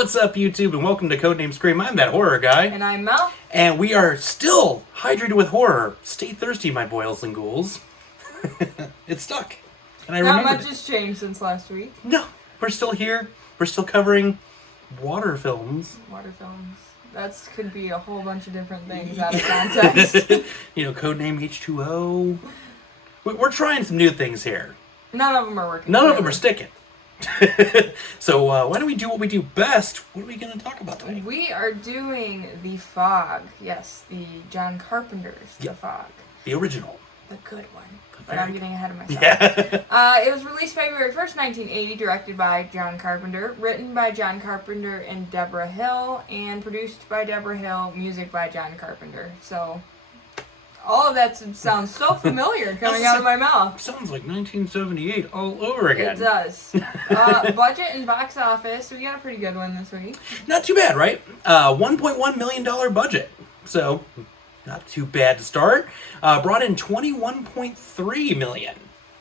What's up, YouTube, and welcome to Codename Scream. I'm that horror guy. And I'm Mel. And we are still hydrated with horror. Stay thirsty, my boils and ghouls. It's stuck. And I Not much has changed since last week. No, we're still here. We're still covering water films. Water films. That could be a whole bunch of different things out of context. You know, Codename H2O. We're trying some new things here. None of them are working. None of them are sticking. So why don't we do what we do best? What are we going to talk about today? We are doing The Fog. Yes, the John Carpenter's The Fog. The original. The good one. But I'm getting ahead of myself. Yeah. It was released February 1st, 1980, directed by John Carpenter, written by John Carpenter and Deborah Hill, and produced by Deborah Hill, music by John Carpenter. So, all of that sounds so familiar coming out of my mouth. Sounds like 1978 all over again. It does. Budget and box office, we got a pretty good one this week. Not too bad, right? $1.1 million budget. So, not too bad to start. Brought in $21.3 million.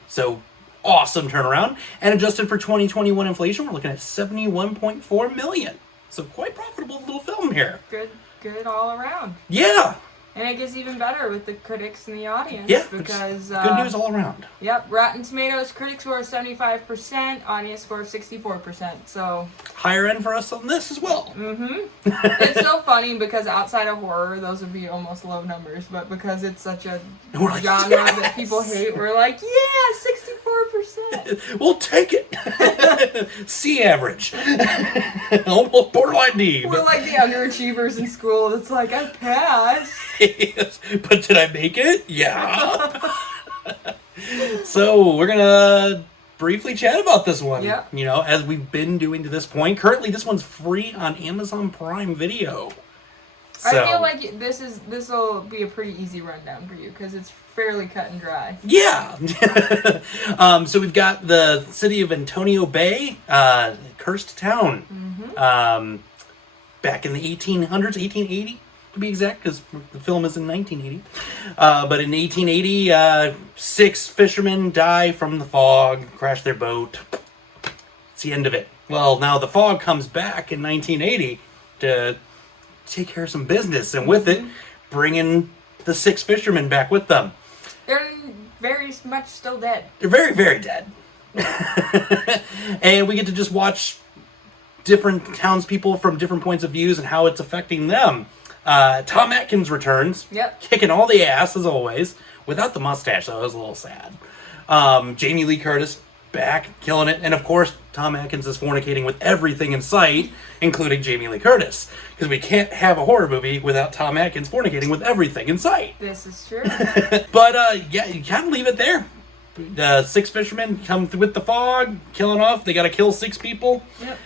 So, awesome turnaround. And adjusted for 2021 inflation, we're looking at $71.4 million. So, quite profitable little film here. Good all around. Yeah. And it gets even better with the critics and the audience. Yeah, because good news all around. Yep, Rotten Tomatoes critic score is 75%, audience score 64%. So higher end for us on this as well. It's so funny because outside of horror, those would be almost low numbers, but because it's such a genre that people hate, we're like, yeah, 64%. We'll take it. C average. Almost borderline D. We're like the underachievers in school. It's like, I passed. Yes, but did I make it? Yeah. So we're gonna briefly chat about this one. Yeah. You know, as we've been doing to this point. Currently, this one's free on Amazon Prime Video. So, I feel like this will be a pretty easy rundown for you because it's fairly cut and dry. Yeah. So we've got the city of Antonio Bay, cursed town. Back in the 1800s, 1880. To be exact, because the film is in 1980. But in 1880, 6 fishermen die from the fog, crash their boat. It's the end of it. Well, now the fog comes back in 1980 to take care of some business, and with it, bringing the 6 fishermen back with them. They're very much still dead. They're very, very dead. And we get to just watch different townspeople from different points of views and how it's affecting them. Tom Atkins returns, kicking all the ass as always, without the mustache, so it was a little sad. Jamie Lee Curtis back, killing it, and of course, Tom Atkins is fornicating with everything in sight, including Jamie Lee Curtis, because we can't have a horror movie without Tom Atkins fornicating with everything in sight. This is true. But yeah, you kind of leave it there. The 6 fishermen come with the fog, killing off. They got to kill 6 people. Yep.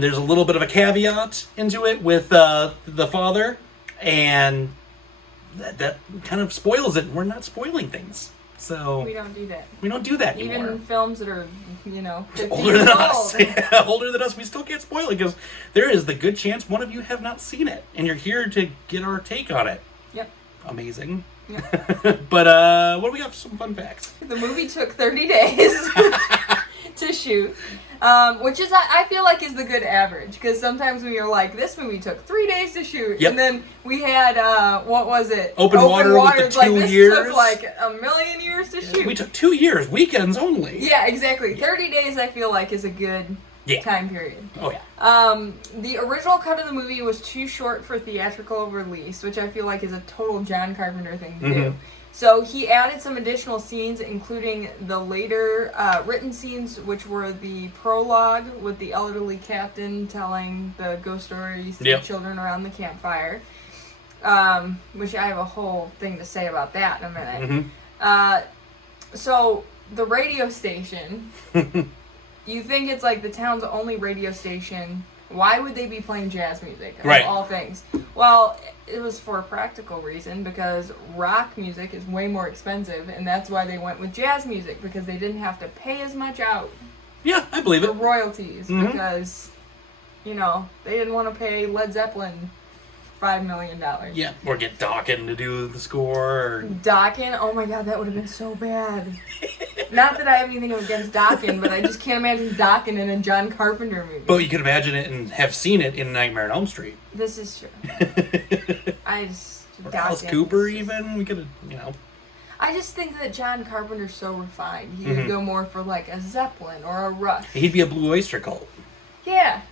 There's a little bit of a caveat into it with the father, and that kind of spoils it. We're not spoiling things, so we don't do that. We don't do that anymore. Even films that are, 50 older than years us, old. yeah, older than us, we still can't spoil it because there is the good chance one of you have not seen it, and you're here to get our take on it. Yep. Amazing. Yep. But what do we got for some fun facts? The movie took 30 days to shoot. Which is, I feel like, is the good average. Because sometimes we are like, this movie took 3 days to shoot. Yep. And then we had, what was it? Open Water with the 2 this years. took like a million years to shoot. We took 2 years, weekends only. Yeah, exactly. 30 days, I feel like, is a good time period. Oh, yeah. The original cut of the movie was too short for theatrical release, which I feel like is a total John Carpenter thing to do. So he added some additional scenes, including the later written scenes, which were the prologue with the elderly captain telling the ghost stories to the children around the campfire, which I have a whole thing to say about that in a minute. So the radio station, you think it's like the town's only radio station. Why would they be playing jazz music of all things? Well, it was for a practical reason because rock music is way more expensive, and that's why they went with jazz music because they didn't have to pay as much out. Yeah, I believe it. For royalties because, they didn't want to pay Led Zeppelin $5 million. Yeah, or get Dawkins to do the score. Or... Dawkins? Oh my god, that would have been so bad. Not that I have anything against Dawkins, but I just can't imagine Dawkins in a John Carpenter movie. But you could imagine it and have seen it in Nightmare on Elm Street. This is true. I just... Or Alice Cooper, even. We could have, you know... I just think that John Carpenter's so refined. He would go more for like a Zeppelin or a Rush. He'd be a Blue Oyster Cult. Yeah.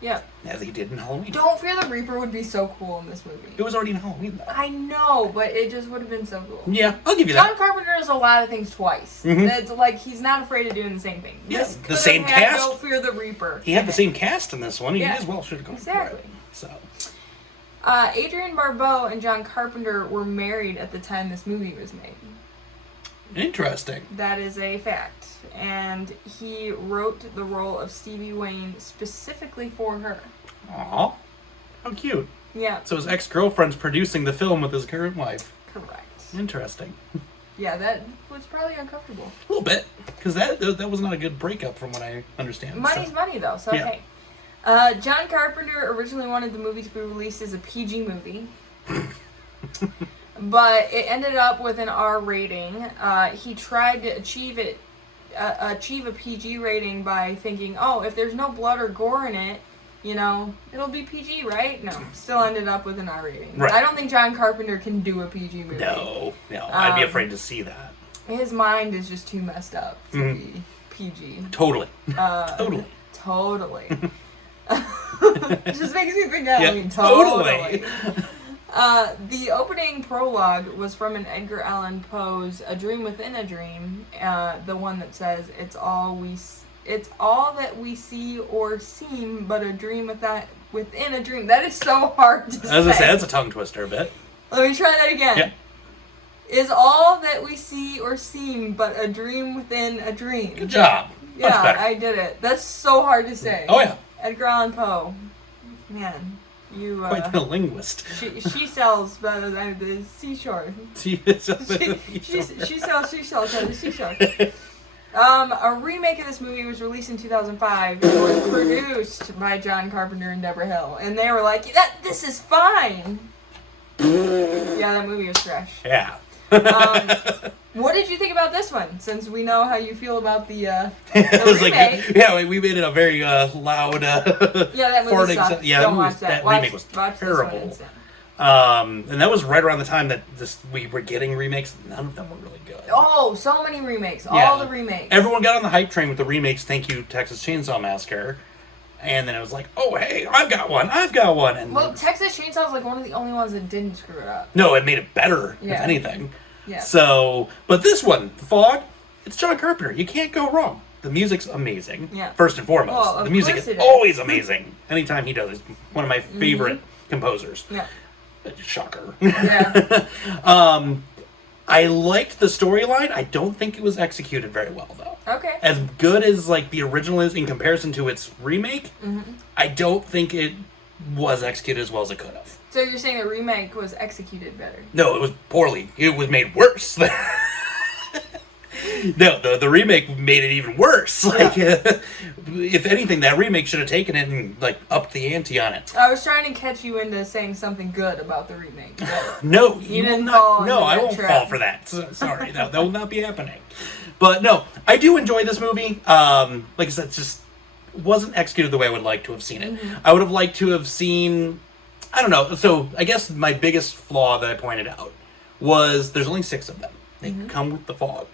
Yeah. As he did in Halloween. Don't Fear the Reaper would be so cool in this movie. It was already in Halloween, though. I know, but it just would have been so cool. Yeah, I'll give you that. John Carpenter does a lot of things twice. It's like he's not afraid of doing the same thing. Yeah, This the same cast. Don't Fear the Reaper. He had the same cast in this one. He Yeah. as well should have gone Exactly. for it. So. Adrian Barbeau and John Carpenter were married at the time this movie was made. Interesting. That is a fact. And he wrote the role of Stevie Wayne specifically for her. Aw. How cute. Yeah. So his ex-girlfriend's producing the film with his current wife. Correct. Interesting. Yeah, that was probably uncomfortable. A little bit. Because that was not a good breakup from what I understand. Money's money, though, so Yeah. hey. John Carpenter originally wanted the movie to be released as a PG movie. But it ended up with an R rating. He tried to achieve a PG rating by thinking, oh, if there's no blood or gore in it, you know, it'll be PG, right? No, still ended up with an R rating. Right. I don't think John Carpenter can do a PG movie. No. I'd be afraid to see that. His mind is just too messed up to be PG. Totally. Totally. It just makes me think that. Yeah, I mean, totally. The opening prologue was from an Edgar Allan Poe's A Dream Within a Dream, the one that says, it's all that we see or seem but a dream within a dream. That is so hard to say. As I said, it's a tongue twister a bit. Let me try that again. Yeah. Is all that we see or seem but a dream within a dream. Good job. Much Yeah, better. I did it. That's so hard to say. Oh, yeah. Edgar Allan Poe. Man, you... Quite the linguist. She sells better than the seashore. She sells seashells at the seashore. A remake of this movie was released in 2005. It was produced by John Carpenter and Deborah Hill. And they were like, this is fine. Yeah, that movie was trash. Yeah. What did you think about this one? Since we know how you feel about the It was remake. like, yeah, we made it a very loud. Yeah, that movie sucked. Yeah, Don't watch that. remake was watch terrible. This one And that was right around the time that we were getting remakes. None of them were really good. Oh, so many remakes. Yeah. All the remakes. Everyone got on the hype train with the remakes. Thank you, Texas Chainsaw Massacre. And then it was like, oh, hey, I've got one. And Well, Texas Chainsaw is like one of the only ones that didn't screw it up. no, it made it better, if Yeah. anything. Yeah. So, but this one, The Fog, it's John Carpenter. You can't go wrong. The music's amazing. Yeah. First and foremost. Well, of the music course is it is. always amazing. Anytime he does, he's one of my favorite composers. Yeah. Shocker. Yeah. I liked the storyline. I don't think it was executed very well, though. Okay. As good as like the original is in comparison to its remake, I don't think it was executed as well as it could have. So you're saying the remake was executed better? No, it was poorly. It was made worse. No, the remake made it even worse. Like, if anything, that remake should have taken it and like upped the ante on it. I was trying to catch you into saying something good about the remake. But No, You will didn't not. fall No, into I that won't trap. fall for that. Sorry, no, that will not be happening. But no, I do enjoy this movie. Like I said, it just wasn't executed the way I would like to have seen it. I would have liked to have seen. I don't know. So I guess my biggest flaw that I pointed out was there's only 6 of them. They come with the fog.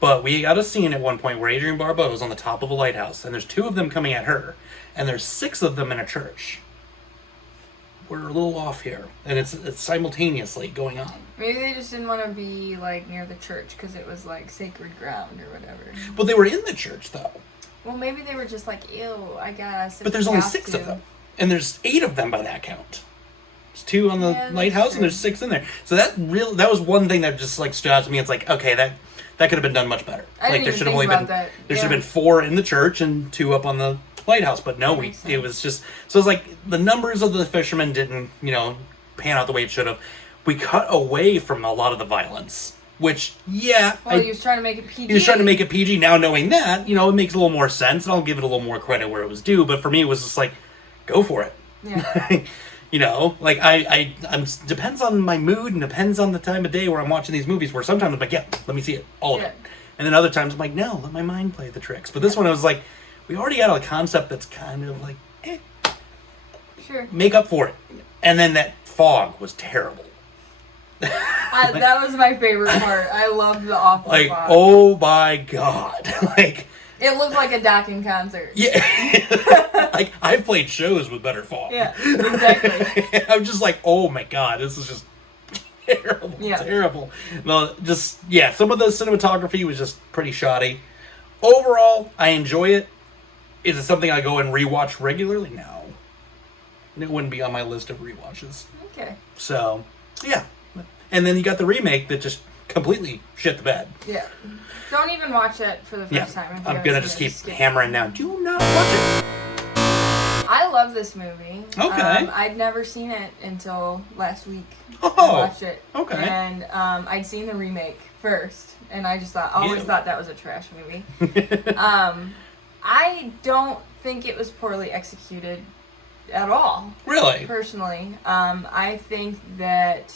But we got a scene at one point where Adrian Barbeau is on the top of a lighthouse, and there's 2 of them coming at her, and there's 6 of them in a church. We're a little off here, and it's simultaneously going on. maybe they just didn't want to be like near the church because it was like sacred ground or whatever. Well, they were in the church though. Well, maybe they were just like, ew, I guess. But there's only 6 of them, and there's 8 of them by that count. There's 2 on the Yeah, that's lighthouse, true. and there's 6 in there. So that was one thing that just like stood out to me. It's like, okay, that could have been done much better. I Like didn't there even should have think only about been that. there should Yeah. have been 4 in the church and 2 up on the lighthouse. But no, Makes it sense. was just so it's like the numbers of the fishermen didn't pan out the way it should have. We cut away from a lot of the violence, which Well, he was trying to make it PG. he was trying to make it PG. Now knowing that, it makes a little more sense, and I'll give it a little more credit where it was due. But for me, it was just like, go for it. Yeah. You know, like I'm depends on my mood and depends on the time of day where I'm watching these movies. Where sometimes I'm like, yeah, let me see it, all of it, and then other times I'm like, no, let my mind play the tricks. But this one I was like, we already got a concept that's kind of like, sure, make up for it. And then that fog was terrible. That was my favorite part. I loved the awful like, fog. oh my god, like. It looked like a docking concert. Yeah. Like, I've played shows with better fog. Yeah, exactly. I'm just like, oh my god, this is just terrible. Yeah. Terrible. No, just, yeah, some of the cinematography was just pretty shoddy. Overall, I enjoy it. Is it something I go and rewatch regularly? No. It wouldn't be on my list of rewatches. Okay. So, yeah. And then you got the remake that just completely shit the bed. Yeah. Don't even watch it for the first time. I'm gonna just keep hammering down. Do not watch it. I love this movie. Okay. I'd never seen it until last week. Oh. I watched it. Okay. And I'd seen the remake first, and I just always thought that was a trash movie. I don't think it was poorly executed at all. Really? Personally, I think that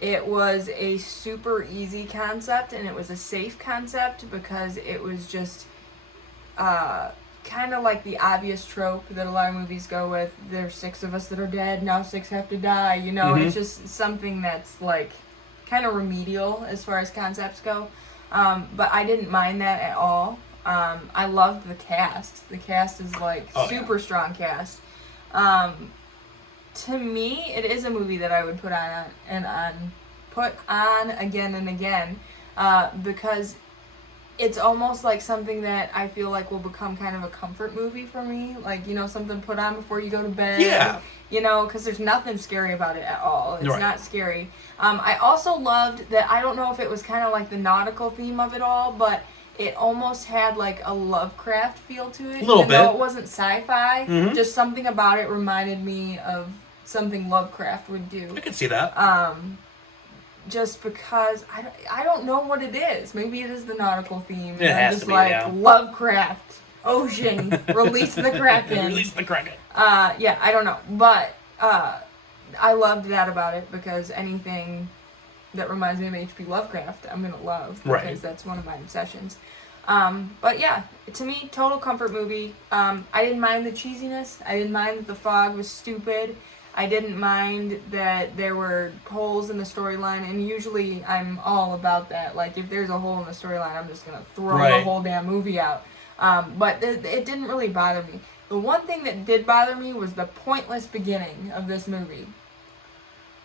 it was a super easy concept, and it was a safe concept because it was just kind of like the obvious trope that a lot of movies go with. There's 6 of us that are dead, now 6 have to die. You know, It's just something that's like kind of remedial as far as concepts go. But I didn't mind that at all. I loved the cast. The cast is like super strong cast. To me, it is a movie that I would put on again and again, because it's almost like something that I feel like will become kind of a comfort movie for me. Like, you know, something put on before you go to bed. Yeah. You know, because there's nothing scary about it at all. It's right. not scary. I also loved that, I don't know if it was kind of like the nautical theme of it all, but it almost had like a Lovecraft feel to it. A little even bit. though it wasn't sci-fi. Just something about it reminded me of something Lovecraft would do. I can see that. Just because I don't know what it is. Maybe it is the nautical theme. It has just to be, like yeah. Lovecraft, ocean, release the Kraken. Release the Kraken. Yeah, I don't know, but I loved that about it because anything that reminds me of H.P. Lovecraft, I'm gonna love because that's one of my obsessions. But yeah, to me, total comfort movie. I didn't mind the cheesiness. I didn't mind that the fog was stupid. I didn't mind that there were holes in the storyline, and usually I'm all about that. Like, if there's a hole in the storyline, I'm just gonna throw the whole damn movie out. But it didn't really bother me. The one thing that did bother me was the pointless beginning of this movie.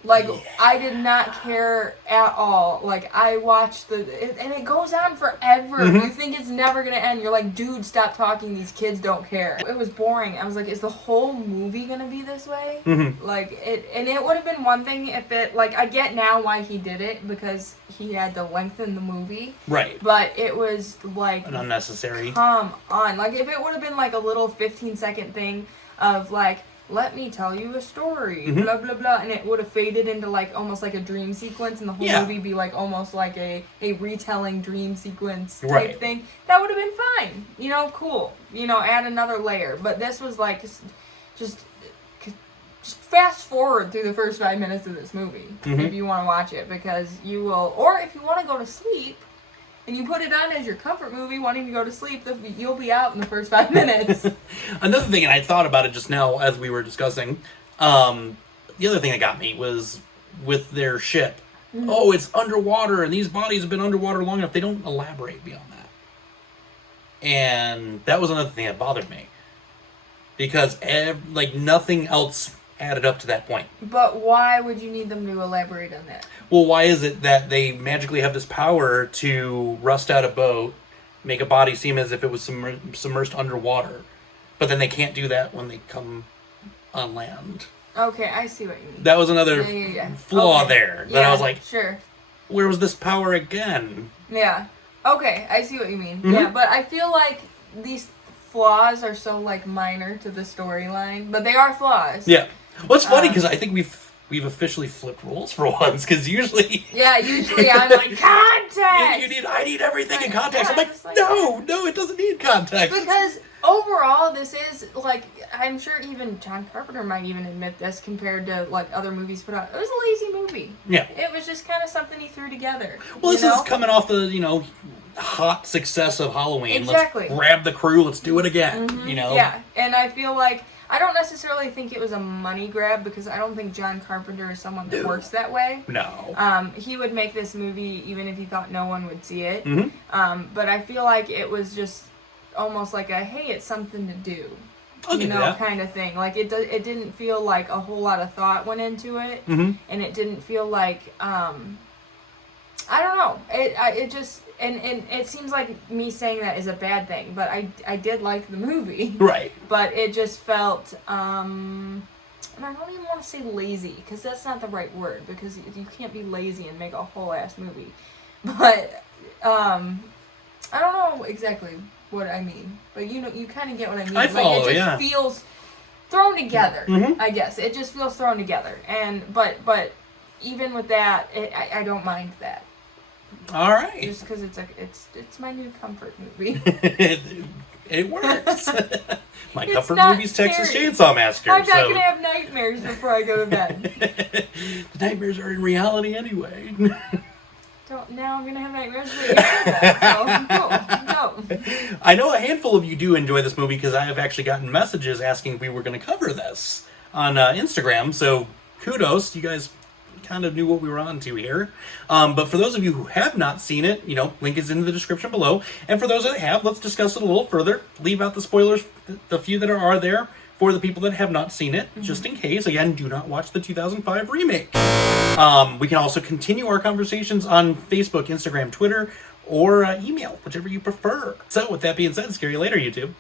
Like, I did not care at all. Like, I watched and it goes on forever. You think it's never gonna end. You're like, dude, stop talking. These kids don't care. It was boring. I was like, is the whole movie gonna be this way? Like, it would have been one thing if it, like, I get now why he did it, because he had to lengthen the movie. Right. But it was, like, an unnecessary. Come on. Like, if it would have been, like, a little 15-second thing of, like, let me tell you a story, blah, blah, blah, and it would have faded into, like, almost like a dream sequence, and the whole movie be, like, almost like a retelling dream sequence type thing, that would have been fine. You know, cool. You know, add another layer. But this was, like, just fast forward through the first 5 minutes of this movie, if you want to watch it, because you will, or if you want to go to sleep, and you put it on as your comfort movie, wanting to go to sleep, you'll be out in the first 5 minutes. Another thing, and I thought about it just now as we were discussing, the other thing that got me was with their ship. Oh, it's underwater, and these bodies have been underwater long enough. They don't elaborate beyond that. And that was another thing that bothered me. Because, nothing else added up to that point. But why would you need them to elaborate on that? Well, why is it that they magically have this power to rust out a boat, make a body seem as if it was submersed underwater, but then they can't do that when they come on land? Okay, I see what you mean. That was another flaw there. That I was like, sure. Where was this power again? Yeah. Okay, I see what you mean. Yeah, but I feel like these flaws are so, like, minor to the storyline, but they are flaws. Yeah. Well, it's funny because I think we've officially flipped roles for once, because usually... Yeah, usually I'm like, context! I need everything in context. I'm like, no, it doesn't need context. Because overall, this is, like, I'm sure even John Carpenter might even admit this compared to, like, other movies put out. It was a lazy movie. Yeah. It was just kind of something he threw together. Well, this is coming off the, hot success of Halloween. Exactly. Let's grab the crew, let's do it again, Yeah, and I feel like, I don't necessarily think it was a money grab, because I don't think John Carpenter is someone that works that way. No. He would make this movie even if he thought no one would see it. Mm-hmm. But I feel like it was just almost like a, hey, it's something to do. I'll give you that. Kind of thing. Like, it didn't feel like a whole lot of thought went into it. Mm-hmm. And it didn't feel like, I don't know. It just... And it seems like me saying that is a bad thing, but I did like the movie. Right. But it just felt, and I don't even want to say lazy, because that's not the right word, because you can't be lazy and make a whole ass movie. But, I don't know exactly what I mean, but you kind of get what I mean. I follow, it just feels thrown together, I guess. It just feels thrown together. But even with that, I don't mind that. All right. Just because it's my new comfort movie. It works. My It's comfort not movie's Texas scary. Chainsaw Massacre. I'm not gonna have nightmares before I go to bed. The nightmares are in reality anyway. Now I'm gonna have nightmares for that. So no. I know a handful of you do enjoy this movie, because I have actually gotten messages asking if we were going to cover this on Instagram. So kudos, you guys kind of knew what we were on to here. But for those of you who have not seen it, link is in the description below. And for those that have, let's discuss it a little further. Leave out the spoilers, the few that are there, for the people that have not seen it, just in case. Again, do not watch the 2005 remake. We can also continue our conversations on Facebook, Instagram, Twitter, or email, whichever you prefer. So with that being said, scary later, YouTube.